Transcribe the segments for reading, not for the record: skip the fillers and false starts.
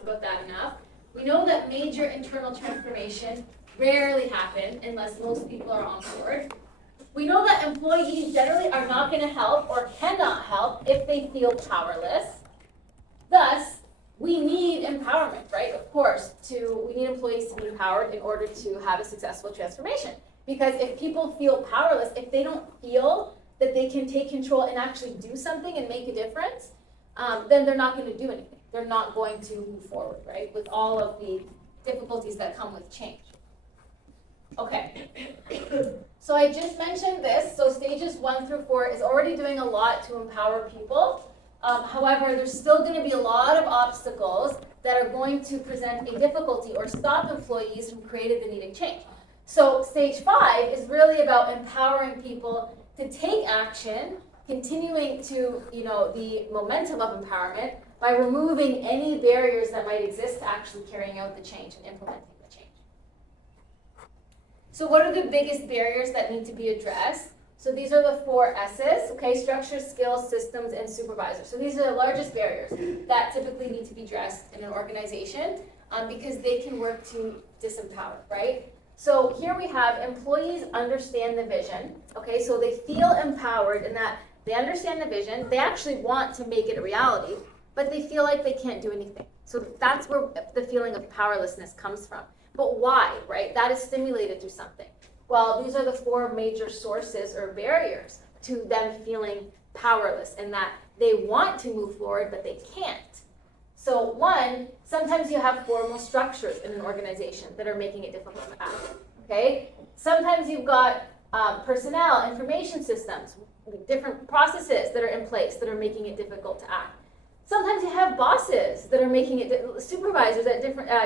talked about that enough. We know that major internal transformation rarely happen unless most people are on board. We know that employees generally are not going to help or cannot help if they feel powerless. Thus, we need empowerment, right? Of course, we need employees to be empowered in order to have a successful transformation. Because if people feel powerless, if they don't feel that they can take control and actually do something and make a difference, then they're not going to do anything. They're not going to move forward, right? With all of the difficulties that come with change. Okay. So I just mentioned this. So stages 1 through 4 is already doing a lot to empower people. However, there's still going to be a lot of obstacles that are going to present a difficulty or stop employees from creating the needed change. So stage 5 is really about empowering people to take action, continuing to, the momentum of empowerment by removing any barriers that might exist to actually carrying out the change and implementing the change. So what are the biggest barriers that need to be addressed? So these are the 4 S's, okay? Structure, skills, systems, and supervisors. So these are the largest barriers that typically need to be addressed in an organization because they can work to disempower, right? So here we have employees understand the vision, okay? So they feel empowered in that they understand the vision, they actually want to make it a reality, but they feel like they can't do anything. So that's where the feeling of powerlessness comes from. But why, right? That is stimulated through something. Well, these are the 4 major sources or barriers to them feeling powerless and that they want to move forward, but they can't. So 1, sometimes you have formal structures in an organization that are making it difficult to act, okay? Sometimes you've got personnel, information systems, different processes that are in place that are making it difficult to act. Sometimes you have bosses that are making it, supervisors at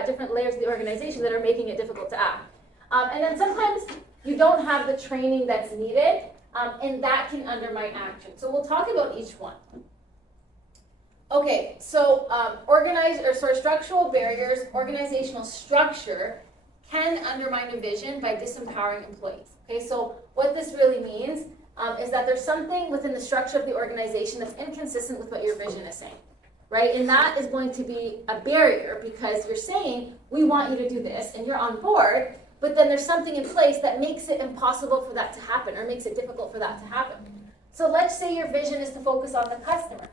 different layers of the organization that are making it difficult to act. And then sometimes you don't have the training that's needed, and that can undermine action. So we'll talk about each one. Okay, so structural barriers, organizational structure can undermine a vision by disempowering employees. Okay, so what this really means is that there's something within the structure of the organization that's inconsistent with what your vision is saying, right? And that is going to be a barrier because you're saying, we want you to do this, and you're on board, but then there's something in place that makes it impossible for that to happen or makes it difficult for that to happen. So let's say your vision is to focus on the customer,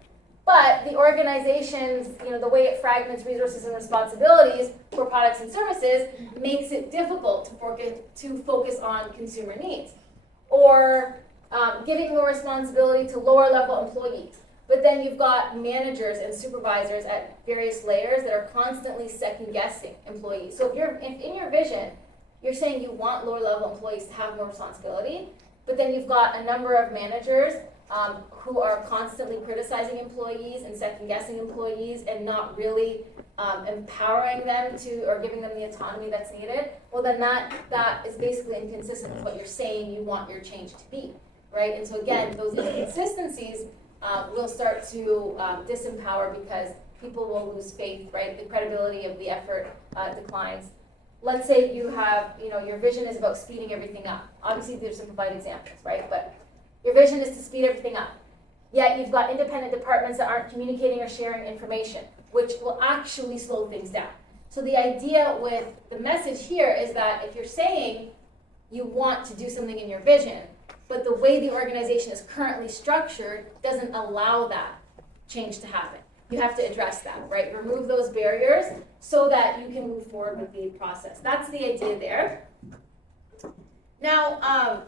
but the organization's, the way it fragments resources and responsibilities for products and services makes it difficult to focus on consumer needs. Or giving more responsibility to lower level employees. But then you've got managers and supervisors at various layers that are constantly second guessing employees. So if in your vision, you're saying you want lower level employees to have more responsibility, but then you've got a number of managers who are constantly criticizing employees and second guessing employees and not really empowering them or giving them the autonomy that's needed, well then that is basically inconsistent with what you're saying you want your change to be, right? And so again, those inconsistencies will start to disempower because people will lose faith, right? The credibility of the effort declines. Let's say you have, your vision is about speeding everything up. Obviously, there's simplified examples, right? But your vision is to speed everything up. Yet you've got independent departments that aren't communicating or sharing information, which will actually slow things down. So the idea with the message here is that if you're saying you want to do something in your vision, but the way the organization is currently structured doesn't allow that change to happen. You have to address that, right? Remove those barriers so that you can move forward with the process. That's the idea there. Now,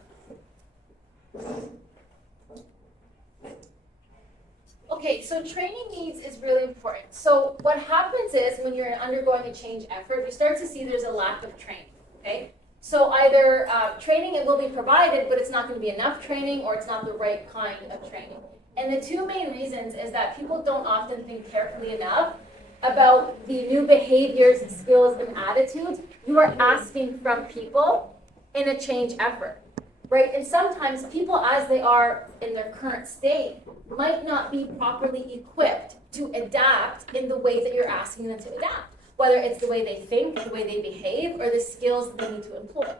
okay, so training needs is really important. So what happens is when you're undergoing a change effort, you start to see there's a lack of training, okay? So either training it will be provided, but it's not going to be enough training or it's not the right kind of training. And the 2 main reasons is that people don't often think carefully enough about the new behaviors, skills, and attitudes you are asking from people in a change effort, right? And sometimes people, as they are in their current state, might not be properly equipped to adapt in the way that you're asking them to adapt, whether it's the way they think, the way they behave, or the skills that they need to employ.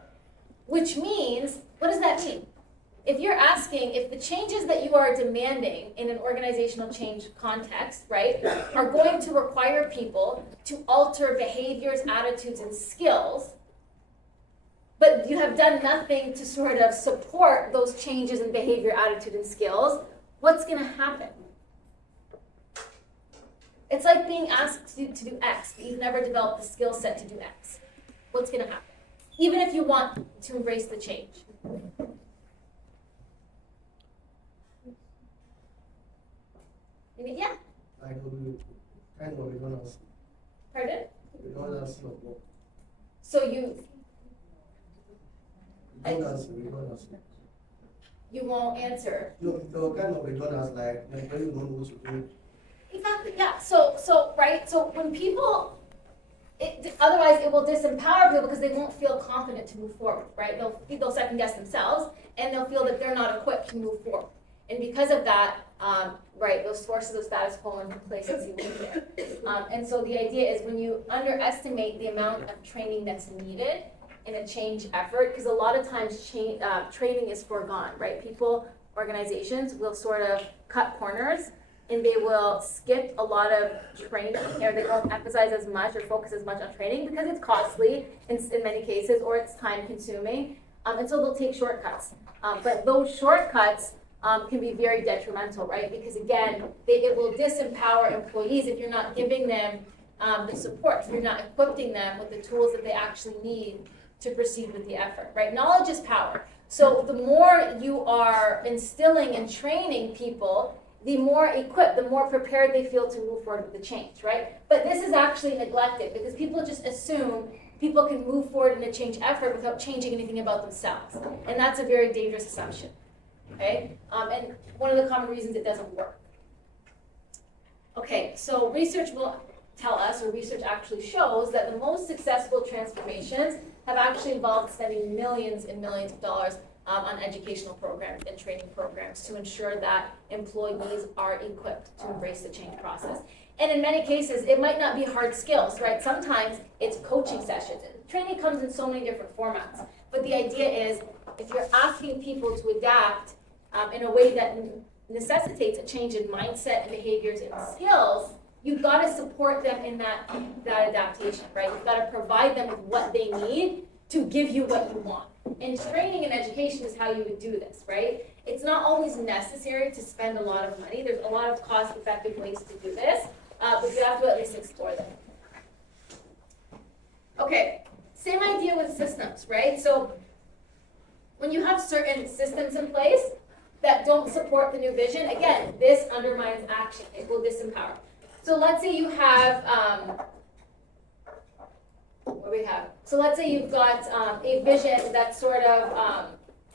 Which means, what does that mean? if you're asking if the changes that you are demanding in an organizational change context, right, are going to require people to alter behaviors, attitudes, and skills, but you have done nothing to sort of support those changes in behavior, attitude, and skills, what's going to happen? It's like being asked to do X, but you've never developed the skill set to do X. What's going to happen? Even if you want to embrace the change. Yeah? Like we kind of don't ask. Pardon? We don't ask no more. So you We don't ask. you won't answer. No, kind of we don't ask like when you don't know what to do. Exactly, yeah. So right, so when people, otherwise it will disempower people because they won't feel confident to move forward, right? They'll second guess themselves and they'll feel that they're not equipped to move forward. And because of that, right, those forces of status quo and complacency will be there. And so the idea is when you underestimate the amount of training that's needed in a change effort, because a lot of times training is foregone, right? People, organizations will sort of cut corners and they will skip a lot of training, or they won't emphasize as much or focus as much on training because it's costly in many cases, or it's time consuming, and so they'll take shortcuts. But those shortcuts can be very detrimental, right? Because again, it will disempower employees if you're not giving them the support, if you're not equipping them with the tools that they actually need to proceed with the effort, right? Knowledge is power. So the more you are instilling and training people, the more equipped, the more prepared they feel to move forward with the change, right? But this is actually neglected because people just assume people can move forward in a change effort without changing anything about themselves. And that's a very dangerous assumption, okay? And one of the common reasons it doesn't work. Okay, so research will tell us, or research actually shows, that the most successful transformations have actually involved spending millions and millions of dollars on educational programs and training programs to ensure that employees are equipped to embrace the change process. And in many cases, it might not be hard skills, right? Sometimes it's coaching sessions. Training comes in so many different formats. But the idea is, if you're asking people to adapt in a way that necessitates a change in mindset and behaviors and skills, you've got to support them in that adaptation, right? You've got to provide them with what they need to give you what you want. And training and education is how you would do this, right? It's not always necessary to spend a lot of money. There's a lot of cost-effective ways to do this, but you have to at least explore them. Okay, same idea with systems, right? So when you have certain systems in place that don't support the new vision, again, this undermines action. It will disempower. So let's say you have, what do we have? So let's say you've got a vision that's sort of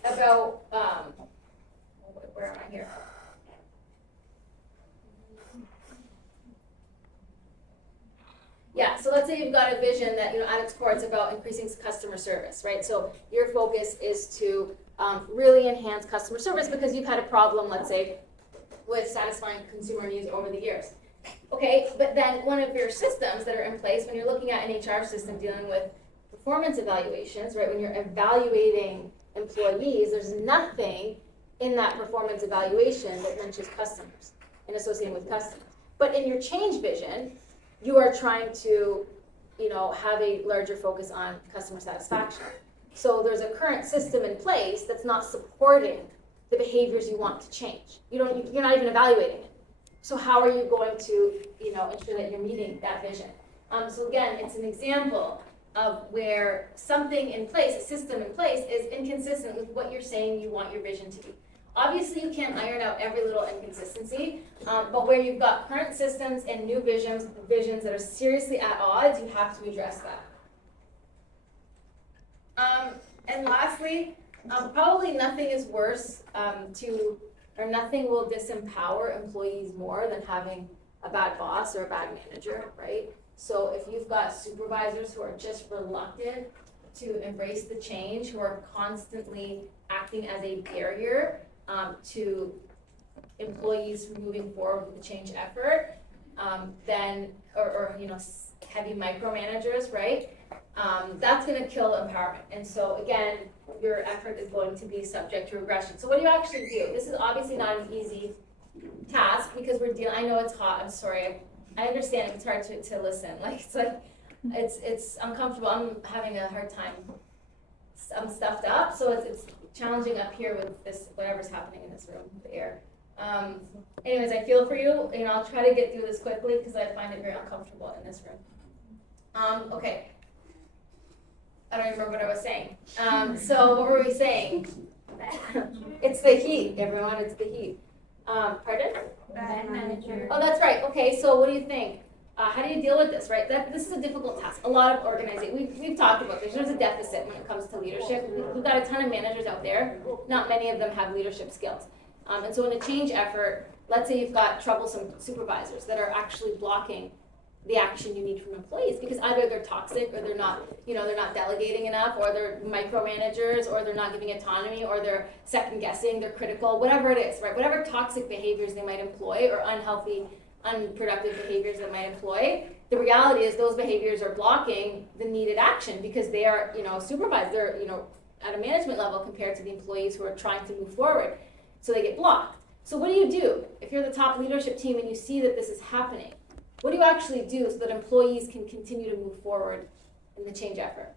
about, where am I here? Yeah, so let's say you've got a vision that, at its core, it's about increasing customer service, right? So your focus is to really enhance customer service because you've had a problem, let's say, with satisfying consumer needs over the years. Okay, but then one of your systems that are in place, when you're looking at an HR system dealing with performance evaluations, right, when you're evaluating employees, there's nothing in that performance evaluation that mentions customers and associating with customers. But in your change vision, you are trying to, have a larger focus on customer satisfaction. So there's a current system in place that's not supporting the behaviors you want to change. You're not even evaluating it. So how are you going to, ensure that you're meeting that vision? So again, it's an example of where something in place, a system in place, is inconsistent with what you're saying you want your vision to be. Obviously, you can't iron out every little inconsistency, but where you've got current systems and new visions that are seriously at odds, you have to address that. And lastly, probably nothing is worse nothing will disempower employees more than having a bad boss or a bad manager, right? So if you've got supervisors who are just reluctant to embrace the change, who are constantly acting as a barrier to employees moving forward with the change effort, then or heavy micromanagers, right? That's gonna kill empowerment. And so again, your effort is going to be subject to regression. So what do you actually do? This is obviously not an easy task because we're dealing, I know it's hot, I'm sorry. I understand it's hard to listen. It's uncomfortable. I'm having a hard time. I'm stuffed up, so it's challenging up here with this, whatever's happening in this room, the air. Anyways, I feel for you, I'll try to get through this quickly because I find it very uncomfortable in this room. Okay. I don't remember what I was saying. So what were we saying? It's the heat, everyone, it's the heat. Pardon? Bad manager. Oh, that's right. Okay, so what do you think? How do you deal with this, right? This is a difficult task. A lot of organizations, we've talked about this. There's a deficit when it comes to leadership. We've got a ton of managers out there. Not many of them have leadership skills. And so in a change effort, let's say you've got troublesome supervisors that are actually blocking the action you need from employees because either they're toxic or they're not delegating enough, or they're micromanagers, or they're not giving autonomy, or they're second guessing, they're critical, whatever it is, right? Whatever toxic behaviors they might employ or unhealthy, unproductive behaviors they might employ, the reality is those behaviors are blocking the needed action because they are, supervised, they're, at a management level compared to the employees who are trying to move forward. So they get blocked. So what do? If you're the top leadership team and you see that this is happening, what do you actually do so that employees can continue to move forward in the change effort?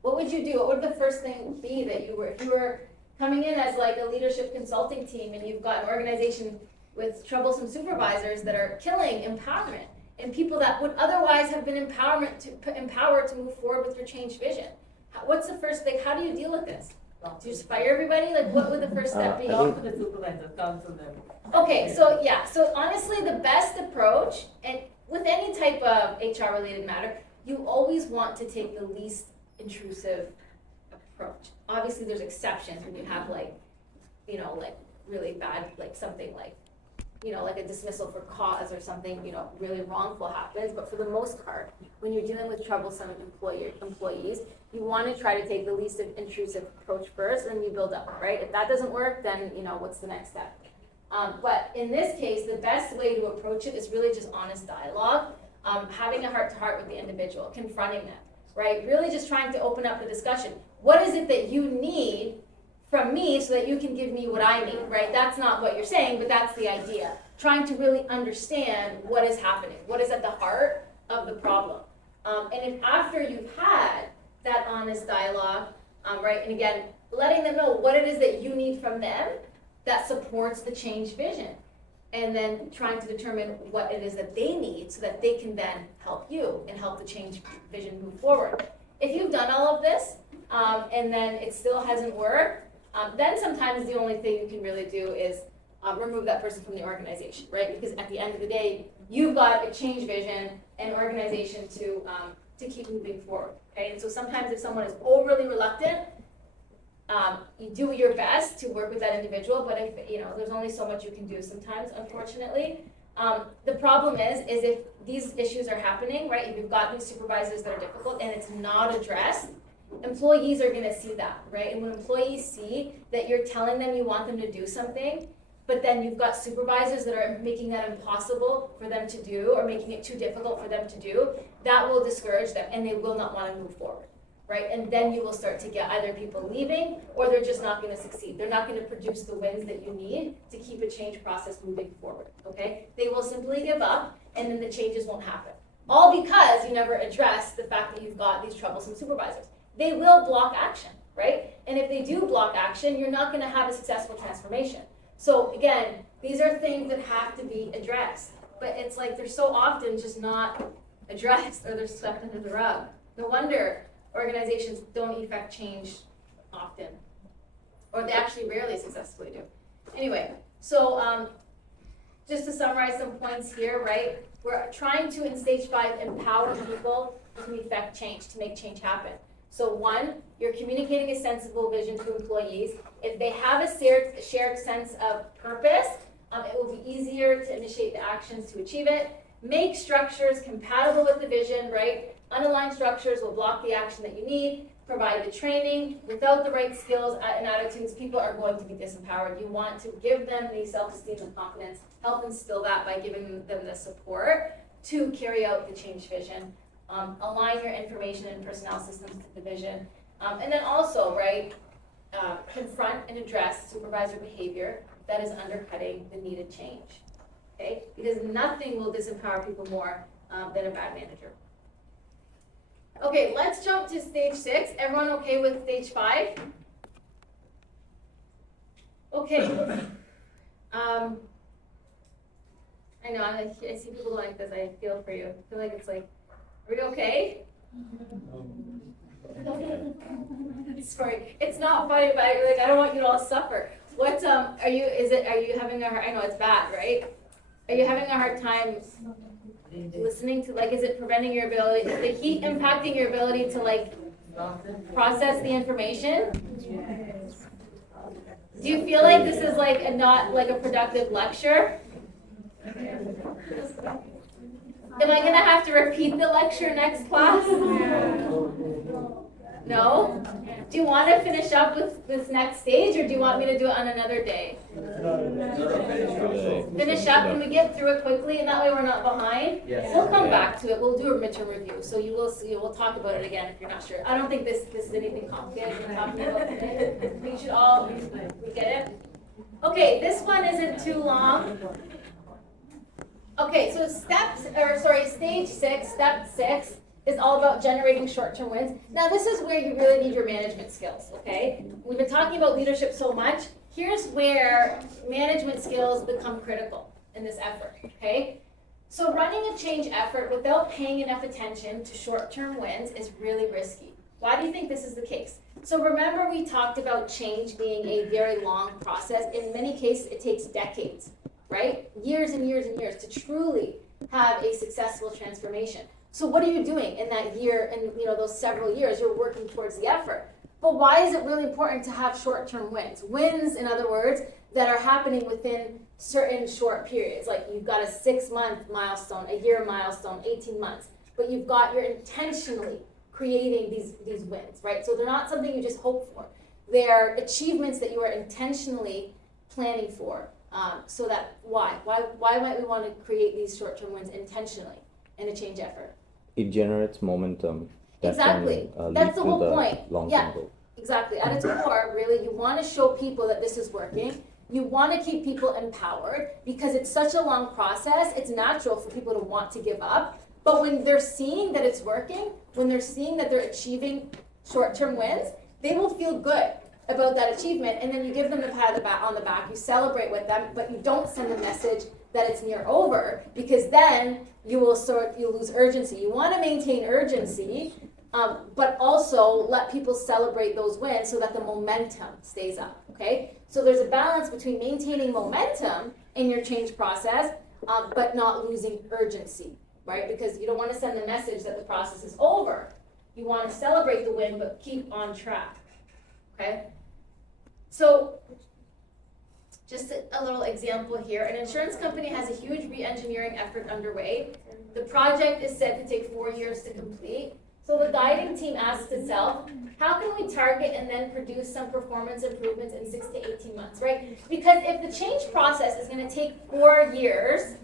What would you do? What would the first thing be that if you were coming in as like a leadership consulting team and you've got an organization with troublesome supervisors that are killing empowerment and people that would otherwise have been empowered to move forward with your change vision? What's the first thing? How do you deal with this? Do you just fire everybody? Like, what would the first step be? Talk to the supervisor, talk to them. Okay, so honestly, the best approach, and with any type of HR related matter, you always want to take the least intrusive approach. Obviously, there's exceptions when you have really bad, something like a dismissal for cause or something, really wrongful happens. But for the most part, when you're dealing with troublesome employees, you want to try to take the least intrusive approach first, and you build up, right? If that doesn't work, then, what's the next step? But in this case, the best way to approach it is really just honest dialogue, having a heart-to-heart with the individual, confronting them, right? Really just trying to open up the discussion. What is it that you need from me so that you can give me what I need, right? That's not what you're saying, but that's the idea. Trying to really understand what is happening, what is at the heart of the problem. And if after you've had that honest dialogue, right, and again, letting them know what it is that you need from them that supports the change vision, and then trying to determine what it is that they need so that they can then help you and help the change vision move forward. If you've done all of this, and then it still hasn't worked, then sometimes the only thing you can really do is remove that person from the organization, right? Because at the end of the day, you've got a change vision and organization to keep moving forward, okay? And so sometimes if someone is overly reluctant, you do your best to work with that individual, but if, there's only so much you can do sometimes, unfortunately. The problem is if these issues are happening, right, if you've got these supervisors that are difficult and it's not addressed, employees are going to see that, right? And when employees see that you're telling them you want them to do something, but then you've got supervisors that are making that impossible for them to do or making it too difficult for them to do, that will discourage them and they will not want to move forward, right? And then you will start to get either people leaving or they're just not going to succeed. They're not going to produce the wins that you need to keep a change process moving forward, okay? They will simply give up and then the changes won't happen. All because you never address the fact that you've got these troublesome supervisors. They will block action, right? And if they do block action, you're not going to have a successful transformation. So again, these are things that have to be addressed, but it's like they're so often just not addressed or they're swept under the rug. No wonder organizations don't effect change often, or they actually rarely successfully do. Anyway, so just to summarize some points here, right? We're trying to, in stage 5, empower people to effect change, to make change happen. So 1, you're communicating a sensible vision to employees. If they have a shared sense of purpose, it will be easier to initiate the actions to achieve it. Make structures compatible with the vision, right? Unaligned structures will block the action that you need. provide the training. Without the right skills and attitudes, people are going to be disempowered. You want to give them the self-esteem and confidence, help instill that by giving them the support to carry out the change vision. Align your information and personnel systems to the vision. And then also, right, confront and address supervisor behavior that is undercutting the needed change. Okay? Because nothing will disempower people more than a bad manager. Okay, let's jump to stage 6. Everyone okay with stage 5? Okay. I know, I see people like this. I feel for you. I feel like it's like, are we okay? Sorry, it's not funny, but I don't want you to all suffer. What are you having a hard, I know it's bad, right? Are you having a hard time listening to, like, is it preventing your ability, is the heat impacting your ability to, like, process the information? Do you feel like this is like not like a productive lecture? Am I gonna have to repeat the lecture next class? No? Do you want to finish up with this next stage, or do you want me to do it on another day? Finish up, can we get through it quickly, and that way we're not behind? Yes. We'll come back to it, we'll do a midterm review, so you will see, we'll talk about it again if you're not sure. I don't think this is anything complicated we're talking about today. We should all, we get it? Okay, this one isn't too long. Okay, so stage 6, step 6 is all about generating short-term wins. Now this is where you really need your management skills, okay? We've been talking about leadership so much. Here's where management skills become critical in this effort, okay? So running a change effort without paying enough attention to short-term wins is really risky. Why do you think this is the case? So remember we talked about change being a very long process. In many cases, it takes decades, right? Years and years and years to truly have a successful transformation. So what are you doing in that year and those several years? You're working towards the effort. But why is it really important to have short-term wins? Wins, in other words, that are happening within certain short periods. Like you've got a 6-month milestone, a year milestone, 18 months. But you're intentionally creating these wins, right? So they're not something you just hope for. They're achievements that you are intentionally planning for. So that, why might we want to create these short-term wins intentionally in a change effort? It generates momentum. Exactly. That's the whole point. Yeah, exactly. At its core, really, you want to show people that this is working. You want to keep people empowered because it's such a long process. It's natural for people to want to give up. But when they're seeing that it's working, when they're seeing that they're achieving short-term wins, they will feel good about that achievement. And then you give them the pat on the back. You celebrate with them, but you don't send the message that it's near over, because then you lose urgency. You want to maintain urgency, but also let people celebrate those wins so that the momentum stays up, okay? So there's a balance between maintaining momentum in your change process, but not losing urgency, right? Because you don't want to send the message that the process is over. You want to celebrate the win, but keep on track, okay? So just a little example here. An insurance company has a huge re-engineering effort underway. The project is said to take 4 years to complete. So the guiding team asks itself, how can we target and then produce some performance improvements in 6 to 18 months, right? Because if the change process is going to take 4 years,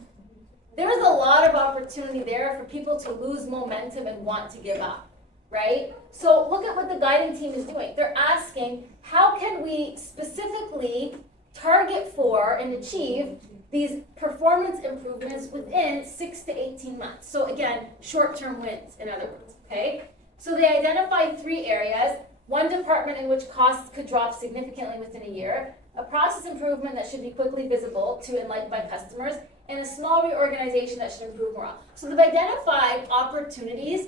there's a lot of opportunity there for people to lose momentum and want to give up, right? So look at what the guiding team is doing. They're asking, how can we specifically target for and achieve these performance improvements within 6 to 18 months? So again, short-term wins, in other words, okay? So they identified 3 areas: one department in which costs could drop significantly within a year, a process improvement that should be quickly visible to and liked by customers, and a small reorganization that should improve morale. So they've identified opportunities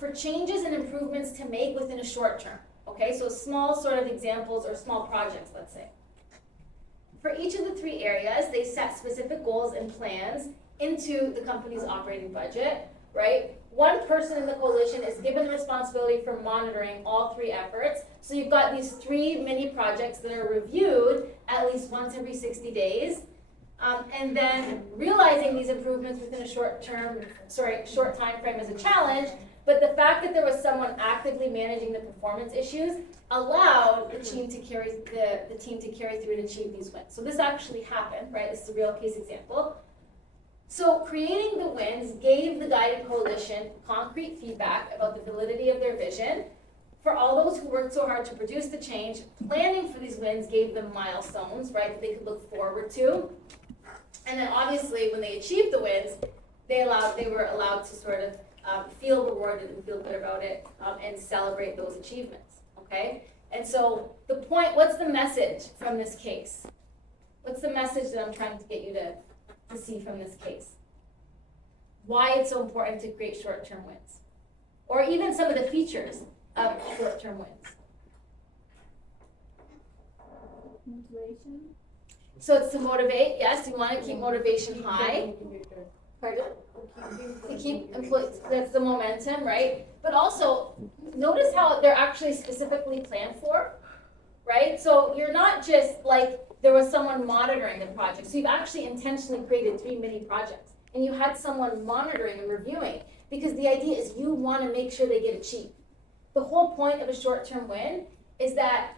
for changes and improvements to make within a short term, okay? So small sort of examples or small projects, let's say. For each of the 3 areas, they set specific goals and plans into the company's operating budget, right? One person in the coalition is given the responsibility for monitoring all 3 efforts. So you've got these 3 mini projects that are reviewed at least once every 60 days. And then realizing these improvements within a short time frame is a challenge, But the fact that there was someone actively managing the performance issues allowed the team to carry through and achieve these wins. So this actually happened, right? This is a real case example. So creating the wins gave the guided coalition concrete feedback about the validity of their vision. For all those who worked so hard to produce the change, planning for these wins gave them milestones, right, that they could look forward to. And then obviously when they achieved the wins, they were allowed to sort of feel rewarded and feel good about it and celebrate those achievements, okay? And so what's the message from this case? What's the message that I'm trying to get you to see from this case? Why it's so important to create short-term wins? Or even some of the features of short-term wins. Motivation. So it's to motivate, yes, you want to keep motivation high. Pardon? To keep employees, that's the momentum, right? But also, notice how they're actually specifically planned for, right? So you're not just like there was someone monitoring the project. So you've actually intentionally created 3 mini projects. And you had someone monitoring and reviewing because the idea is you want to make sure they get achieved. The whole point of a short-term win is that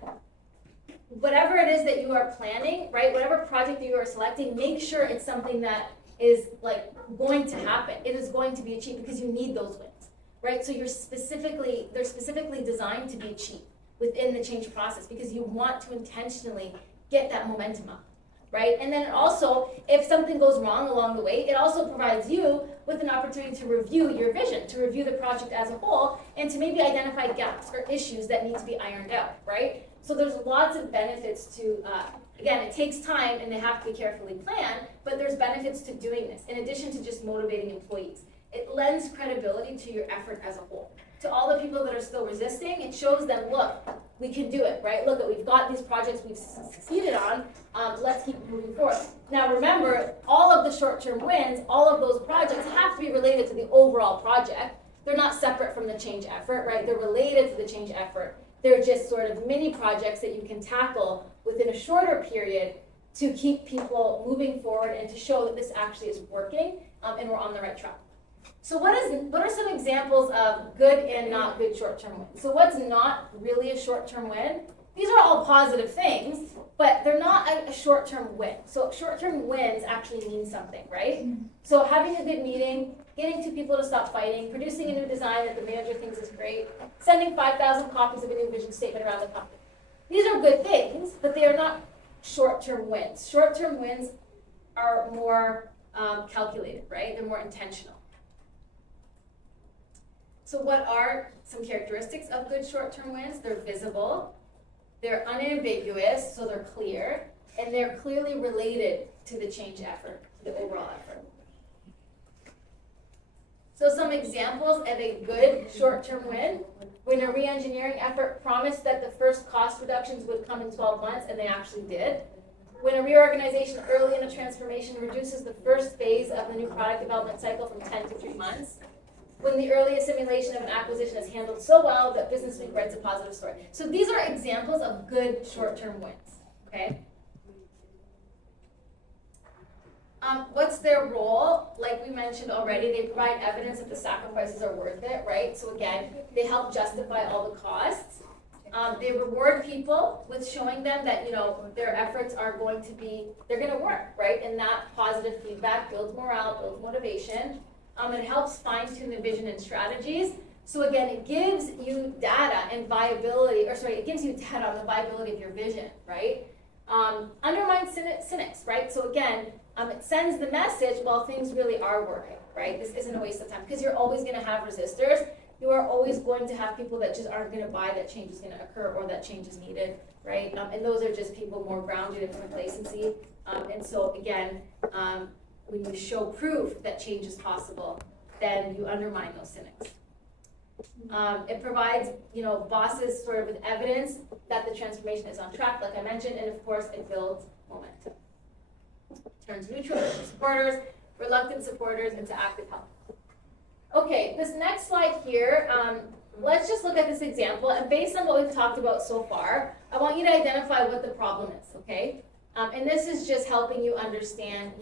whatever it is that you are planning, right, whatever project that you are selecting, make sure it's something that is like going to happen. It is going to be achieved because you need those wins, right? So they're specifically designed to be achieved within the change process because you want to intentionally get that momentum up, right? And then also, if something goes wrong along the way, it also provides you with an opportunity to review your vision, to review the project as a whole, and to maybe identify gaps or issues that need to be ironed out, right? So there's lots of benefits to, again, it takes time and they have to be carefully planned, but there's benefits to doing this, in addition to just motivating employees. It lends credibility to your effort as a whole. To all the people that are still resisting, it shows them, look, we can do it, right? Look, we've got these projects we've succeeded on, let's keep moving forward. Now remember, all of the short-term wins, all of those projects have to be related to the overall project. They're not separate from the change effort, right? They're related to the change effort. They're just sort of mini projects that you can tackle within a shorter period to keep people moving forward and to show that this actually is working and we're on the right track. So what are some examples of good and not good short-term wins? So what's not really a short-term win? These are all positive things, but they're not a short-term win. So short-term wins actually mean something, right? So having a good meeting, getting 2 people to stop fighting, producing a new design that the manager thinks is great, sending 5,000 copies of a new vision statement around the company. These are good things, but they are not short-term wins. Short-term wins are more calculated, right? They're more intentional. So what are some characteristics of good short-term wins? They're visible, they're unambiguous, so they're clear, and they're clearly related to the change effort, the overall effort. So some examples of a good short-term win: when a re-engineering effort promised that the first cost reductions would come in 12 months, and they actually did. When a reorganization early in a transformation reduces the first phase of the new product development cycle from 10 to 3 months. When the early assimilation of an acquisition is handled so well that Business Week writes a positive story. So these are examples of good short-term wins, okay? What's their role? Like we mentioned already, they provide evidence that the sacrifices are worth it, right? So again, they help justify all the costs. They reward people with showing them that, you know, their efforts are going to be, they're going to work, right? And that positive feedback builds morale, builds motivation. It helps fine-tune the vision and strategies. So again, it gives you data and viability, it gives you data on the viability of your vision, right? Undermines cynics, right? So again, it sends the message, well, things really are working, right? This isn't a waste of time, because you're always going to have resistors. You are always going to have people that just aren't going to buy that change is going to occur or that change is needed, right? And those are just people more grounded in complacency. And so again, when you show proof that change is possible, then you undermine those cynics. It provides, bosses sort of with evidence that the transformation is on track, like I mentioned, and of course it builds momentum. Turns neutral supporters, reluctant supporters into active help. Okay, this next slide here, let's just look at this example, and based on what we've talked about so far, I want you to identify what the problem is, okay? And this is just helping you understand,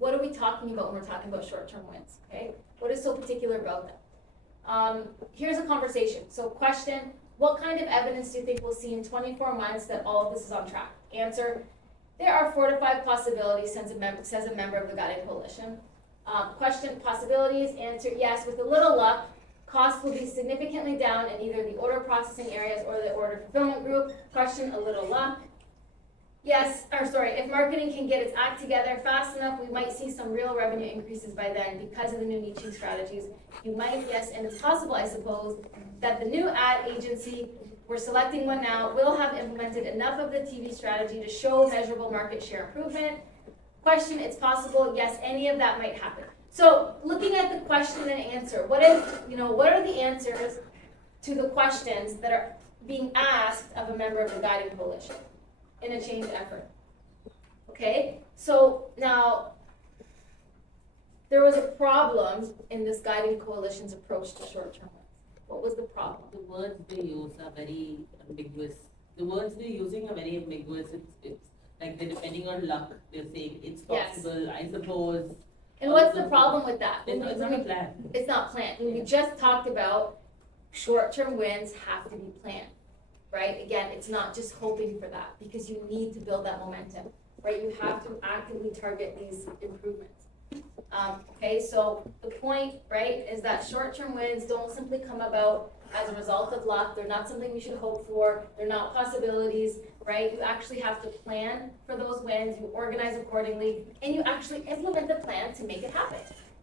what are we talking about when we're talking about short-term wins, okay? What is so particular about them? Here's a conversation. So question, what kind of evidence do you think we'll see in 24 months that all of this is on track? Answer, there are 4 to 5 possibilities, says a member of the Guiding Coalition. Question, possibilities, answer, yes, with a little luck, costs will be significantly down in either the order processing areas or the order fulfillment group. Question, a little luck. Yes, if marketing can get its act together fast enough, we might see some real revenue increases by then because of the new niching strategies. You might, yes, and it's possible, I suppose, that the new ad agency, we're selecting one now, will have implemented enough of the TV strategy to show measurable market share improvement. Question, it's possible, yes, any of that might happen. So looking at the question and answer, what are the answers to the questions that are being asked of a member of the Guiding Coalition in a change effort? Okay, so now there was a problem in this Guiding Coalition's approach to short-term rentals. What was the problem? The words they use are very ambiguous. The words they're using are very ambiguous. It's like they're depending on luck. They're saying it's Yes. possible, I suppose. And what's the problem with that? It's not a plan. It's not planned. We just talked about short-term wins have to be planned, right? Again, it's not just hoping for that because you need to build that momentum, right? You have to actively target these improvements. Okay, so the point, right, is that short-term wins don't simply come about as a result of luck. They're not something we should hope for. They're not possibilities, right? You actually have to plan for those wins, you organize accordingly, and you actually implement the plan to make it happen.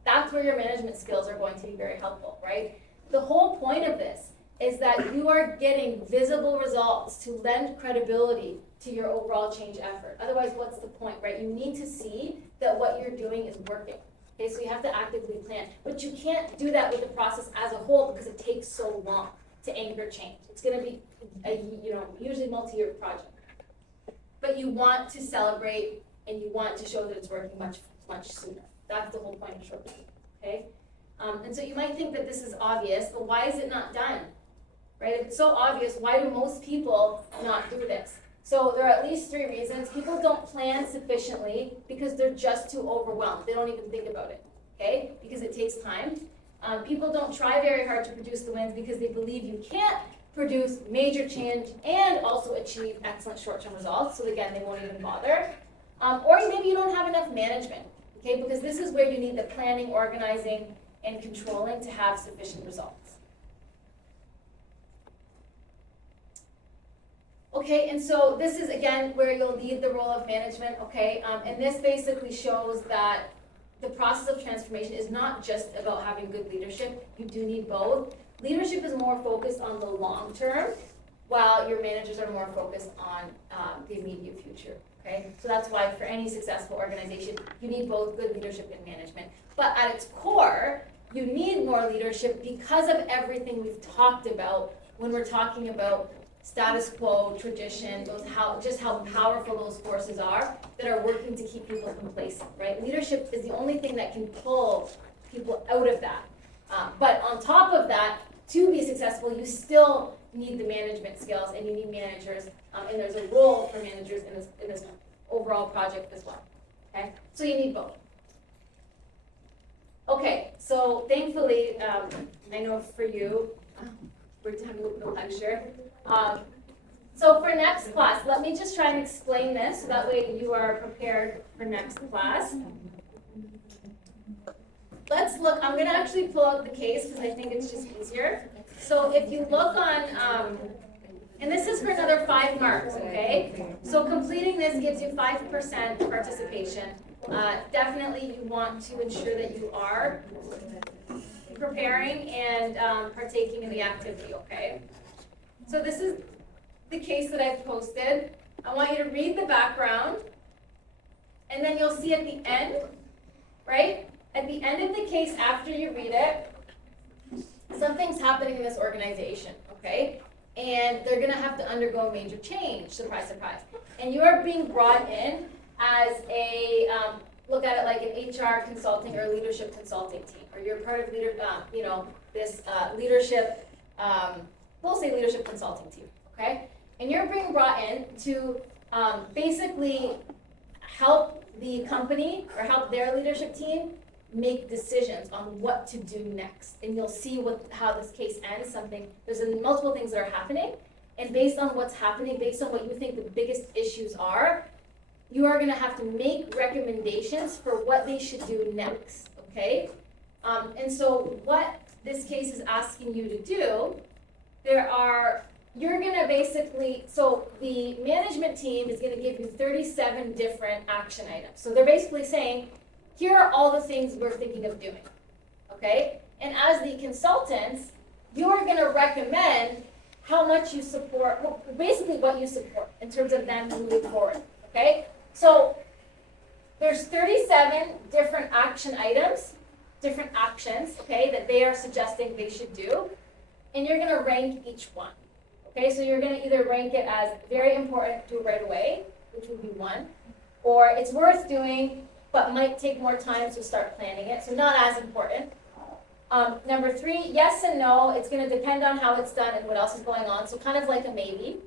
That's where your management skills are going to be very helpful, right? The whole point of this is that you are getting visible results to lend credibility to your overall change effort. Otherwise, what's the point, right? You need to see that what you're doing is working. Okay, so you have to actively plan. But you can't do that with the process as a whole because it takes so long to anchor change. It's gonna be a usually multi-year project. But you want to celebrate and you want to show that it's working much, much sooner. That's the whole point of short term, okay? And so you might think that this is obvious, but why is it not done? Right? If it's so obvious, why do most people not do this? So there are at least 3 reasons. People don't plan sufficiently because they're just too overwhelmed. They don't even think about it, okay? Because it takes time. People don't try very hard to produce the wins because they believe you can't produce major change and also achieve excellent short-term results. So again, they won't even bother. Or maybe you don't have enough management, okay? Because this is where you need the planning, organizing, and controlling to have sufficient results. Okay, and so this is again where you'll need the role of management, okay? And this basically shows that the process of transformation is not just about having good leadership. You do need both. Leadership is more focused on the long term, while your managers are more focused on the immediate future, okay? So that's why for any successful organization, you need both good leadership and management. But at its core, you need more leadership because of everything we've talked about when we're talking about status quo, tradition, just how powerful those forces are that are working to keep people complacent, right? Leadership is the only thing that can pull people out of that. But on top of that, to be successful, you still need the management skills and you need managers, and there's a role for managers in this overall project as well, okay? So you need both. Okay, so thankfully, I know for you, we're done with the lecture. So for next class, let me just try and explain this so that way you are prepared for next class. Let's look, I'm gonna actually pull out the case because I think it's just easier. So if you look on, and this is for another 5 marks, okay? So completing this gives you 5% participation. Definitely you want to ensure that you are preparing and partaking in the activity, okay? So this is the case that I've posted. I want you to read the background, and then you'll see at the end, right? At the end of the case, after you read it, something's happening in this organization, okay? And they're gonna have to undergo major change, surprise, surprise. And you are being brought in as a, look at it like an HR consulting or leadership consulting team, or you're part of this leadership, we'll say leadership consulting team, okay? And you're being brought in to basically help the company or help their leadership team make decisions on what to do next. And you'll see how this case ends, there's multiple things that are happening. And based on what's happening, based on what you think the biggest issues are, you are gonna have to make recommendations for what they should do next, okay? And so what this case is asking you to do, you're gonna basically, so the management team is gonna give you 37 different action items. So they're basically saying, here are all the things we're thinking of doing, okay? And as the consultants, you're gonna recommend how much you support, well, basically what you support in terms of them moving forward, okay? So there's 37 different action items, different actions, okay, that they are suggesting they should do, and you're gonna rank each one, okay? So you're gonna either rank it as very important, do it right away, which would be 1, or it's worth doing, but might take more time to start planning it, so not as important. Number 3, yes and no, it's gonna depend on how it's done and what else is going on, so kind of like a maybe.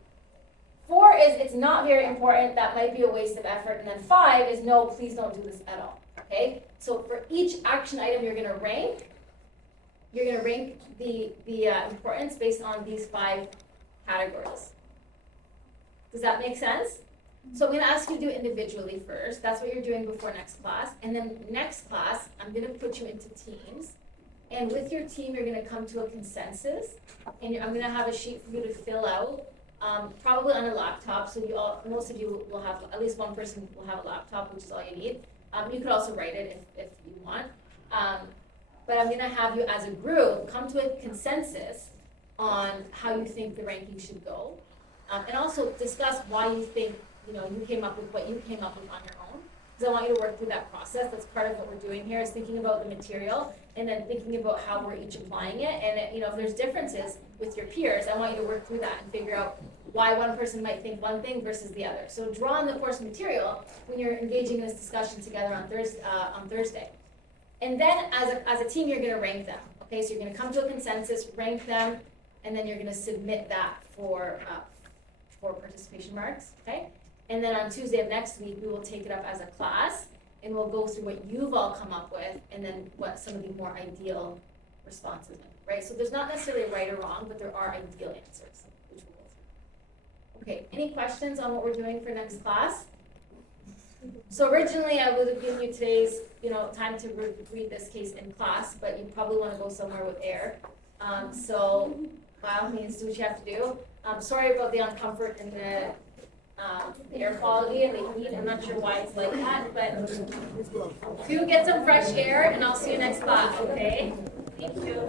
4 is it's not very important, that might be a waste of effort, and then 5 is no, please don't do this at all, okay? So for each action item you're gonna rank the importance based on these 5 categories. Does that make sense? So I'm gonna ask you to do it individually first, that's what you're doing before next class, and then next class, I'm gonna put you into teams, and with your team, you're gonna come to a consensus, and I'm gonna have a sheet for you to fill out, probably on a laptop, so most of you will have, at least one person will have a laptop, which is all you need. You could also write it if you want. But I'm gonna have you as a group come to a consensus on how you think the ranking should go. And also discuss why you think, you came up with what you came up with on your own. Because I want you to work through that process. That's part of what we're doing here, is thinking about the material and then thinking about how we're each applying it. And if there's differences with your peers, I want you to work through that and figure out why one person might think one thing versus the other. So draw on the course material when you're engaging in this discussion together on Thursday. And then as a team, you're gonna rank them. Okay, so you're gonna come to a consensus, rank them, and then you're gonna submit that for participation marks, okay? And then on Tuesday of next week, we will take it up as a class, and we'll go through what you've all come up with, and then what some of the more ideal responses are, right? So there's not necessarily a right or wrong, but there are ideal answers, which we'll go through. Okay, any questions on what we're doing for next class? So originally, I would have given you today's, time to read this case in class, but you probably want to go somewhere with air. So, by all means, do what you have to do. Sorry about the uncomfort and the air quality and the heat. I'm not sure why it's like that, but do get some fresh air, and I'll see you next class, okay? Thank you.